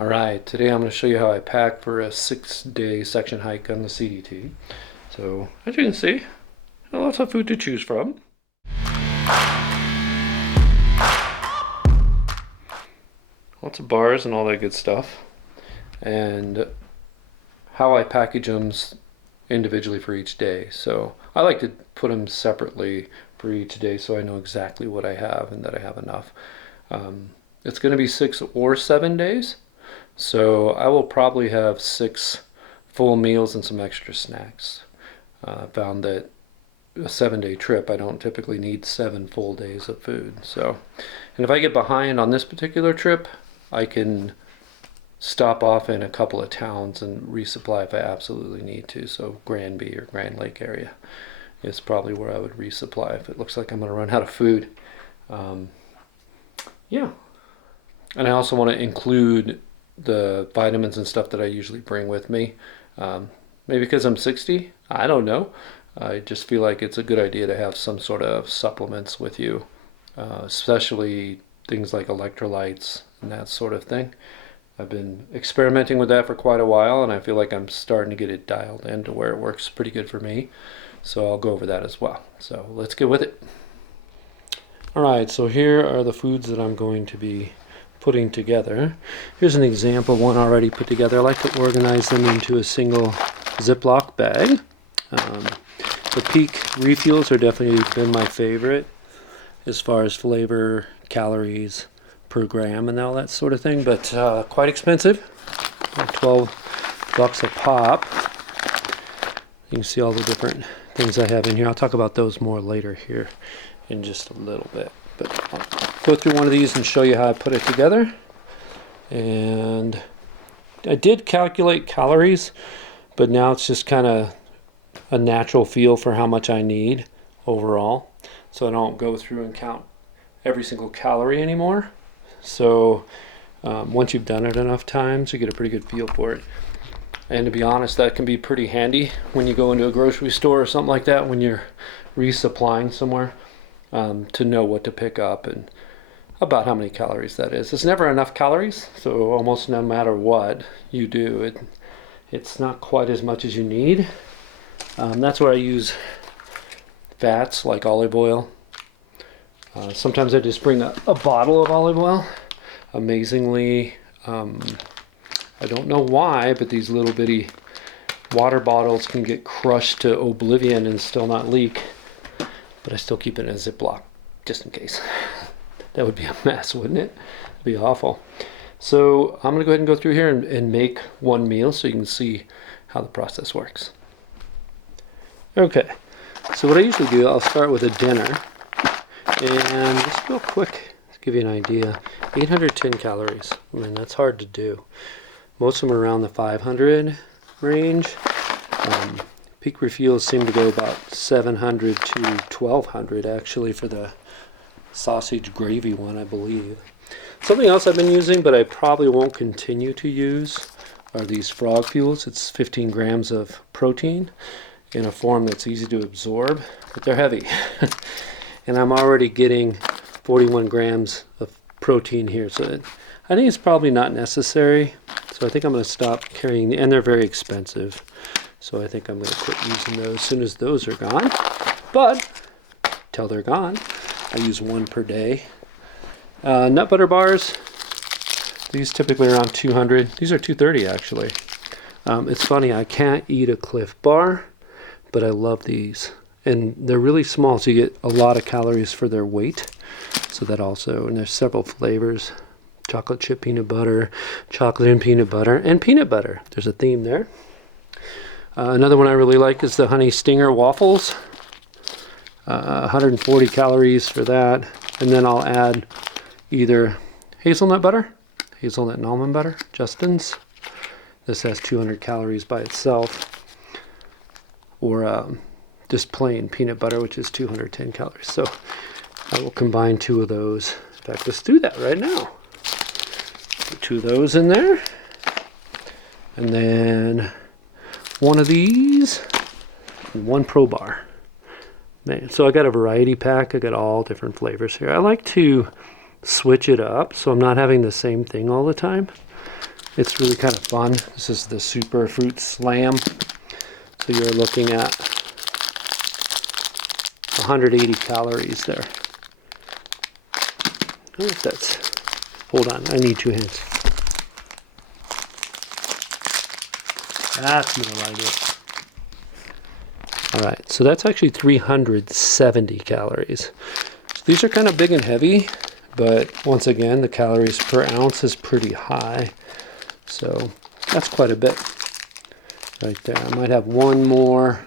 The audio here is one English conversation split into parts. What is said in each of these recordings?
Alright, today I'm going to show you how I pack for a 6-day section hike on the CDT. So, as you can see, lots of food to choose from. Lots of bars and all that good stuff. And how I package them individually for each day. So, I like to put them separately for each day so I know exactly what I have and that I have enough. It's going to be 6 or 7 days. So I will probably have 6 full meals and some extra snacks. Found that a 7-day trip, I don't typically need 7 full days of food. So, and if I get behind on this particular trip, I can stop off in a couple of towns and resupply if I absolutely need to. So Granby or Grand Lake area is probably where I would resupply if it looks like I'm going to run out of food. Yeah. And I also want to include the vitamins and stuff that I usually bring with me. Maybe because I'm 60, I don't know. I just feel like it's a good idea to have some sort of supplements with you, especially things like electrolytes and that sort of thing. I've been experimenting with that for quite a while, and I feel like I'm starting to get it dialed in to where it works pretty good for me. So I'll go over that as well. So let's get with it. Alright, so here are the foods that I'm going to be putting together. Here's an example one already put together. I like to organize them into a single Ziploc bag. The Peak refuels are definitely been my favorite as far as flavor, calories per gram and all that sort of thing, but quite expensive. $12 a pop. You can see all the different things I have in here. I'll talk about those more later here in just a little bit, but I'll go through one of these and show you how I put it together. And I did calculate calories, but now it's just kind of a natural feel for how much I need overall, so I don't go through and count every single calorie anymore. So once you've done it enough times, you get a pretty good feel for it. And to be honest, that can be pretty handy when you go into a grocery store or something like that, when you're resupplying somewhere, to know what to pick up and about how many calories that is. It's never enough calories, so almost no matter what you do, it's not quite as much as you need. That's where I use fats like olive oil. Sometimes I just bring a bottle of olive oil. Amazingly, I don't know why, but these little bitty water bottles can get crushed to oblivion and still not leak. But I still keep it in a Ziploc, just in case. That would be a mess, wouldn't it? It'd be awful. So I'm going to go ahead and go through here and make one meal so you can see how the process works. Okay, so what I usually do, I'll start with a dinner. And just real quick, to give you an idea, 810 calories. I mean, that's hard to do. Most of them are around the 500 range. Peak refuels seem to go about 700 to 1200 actually for the sausage gravy one, I believe. Something else I've been using, but I probably won't continue to use, are these frog fuels. It's 15 grams of protein in a form that's easy to absorb, but they're heavy. And I'm already getting 41 grams of protein here, so I think it's probably not necessary. So I think I'm going to stop carrying, and they're very expensive. So I think I'm going to quit using those as soon as those are gone. But till they're gone, I use one per day. Nut butter bars, these typically are around 200. These are 230 actually. It's funny, I can't eat a Cliff Bar, but I love these. And they're really small, so you get a lot of calories for their weight. So that also, and there's several flavors. Chocolate chip peanut butter, chocolate and peanut butter, and peanut butter. There's a theme there. Another one I really like is the Honey Stinger waffles. 140 calories for that. And then I'll add either hazelnut butter, hazelnut and almond butter, Justin's. This has 200 calories by itself. Or just plain peanut butter, which is 210 calories. So I will combine 2 of those. In fact, let's do that right now. Put 2 of those in there. And then 1 of these, and 1 Pro Bar. Man, so I got a variety pack. I got all different flavors here. I like to switch it up so I'm not having the same thing all the time. It's really kind of fun. This is the Super Fruit Slam. So you're looking at 180 calories there. I don't know if that's, hold on, I need 2 hands. That's more like it. Alright, so that's actually 370 calories. So these are kind of big and heavy, but once again, the calories per ounce is pretty high. So that's quite a bit right there. I might have one more.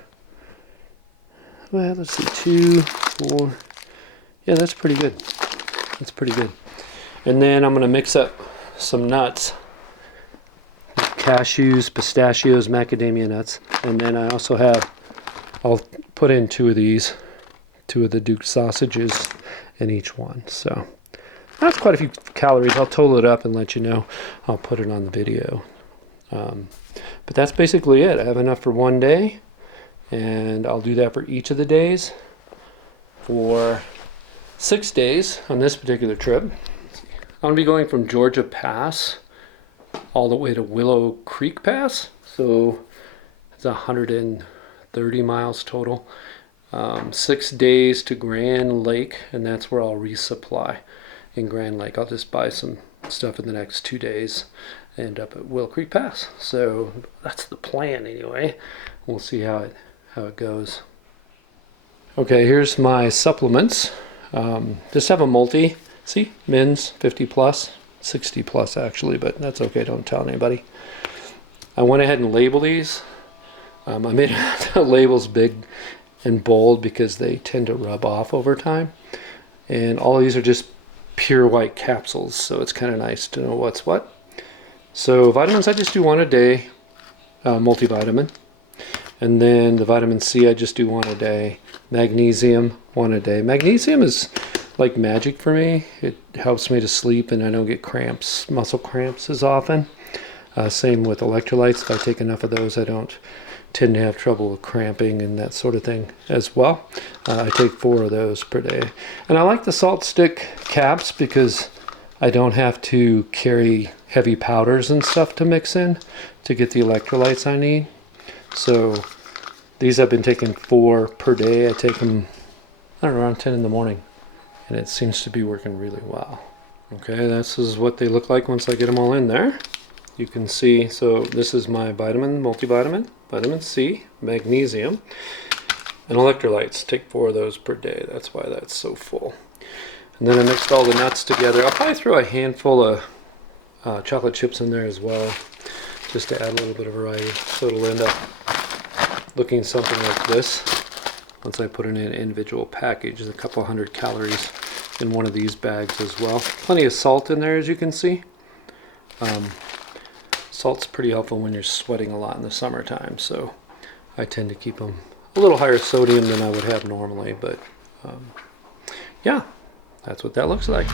Well, let's see, 2, 4. Yeah, that's pretty good. That's pretty good. And then I'm going to mix up some nuts. Cashews, pistachios, macadamia nuts. And then I also have, I'll put in 2 of these, 2 of the Duke sausages in each one. So that's quite a few calories. I'll total it up and let you know. I'll put it on the video. But that's basically it. I have enough for one day, and I'll do that for each of the days for 6 days on this particular trip. I'm going to be going from Georgia Pass all the way to Willow Creek Pass. So it's 130 miles total. 6 days to Grand Lake, and that's where I'll resupply in Grand Lake. I'll just buy some stuff in the next 2 days, end up at Willow Creek Pass. So that's the plan anyway. We'll see how it goes. Okay, here's my supplements. Just have a multi. See, men's 50 plus, 60 plus actually, but that's okay, don't tell anybody. I went ahead and labeled these. I made the labels big and bold because they tend to rub off over time. And all these are just pure white capsules, so it's kind of nice to know what's what. So vitamins, I just do 1 a day, multivitamin. And then the vitamin C, I just do 1 a day. Magnesium, 1 a day. Magnesium is like magic for me. It helps me to sleep and I don't get cramps, muscle cramps as often. Same with electrolytes. If I take enough of those, I don't tend to have trouble with cramping and that sort of thing as well. I take 4 of those per day. And I like the salt stick caps because I don't have to carry heavy powders and stuff to mix in to get the electrolytes I need. So these I've been taking 4 per day. I take them, I don't know, around 10 in the morning, and it seems to be working really well. Okay, this is what they look like once I get them all in there. You can see, so this is my vitamin, multivitamin, vitamin C, magnesium, and electrolytes. Take 4 of those per day. That's why that's so full. And then I mixed all the nuts together. I'll probably throw a handful of chocolate chips in there as well, just to add a little bit of variety. So it'll end up looking something like this once I put it in an individual package. There's a couple 100 calories in one of these bags as well. Plenty of salt in there, as you can see. Salt's pretty helpful when you're sweating a lot in the summertime, so I tend to keep them a little higher sodium than I would have normally, but yeah, that's what that looks like.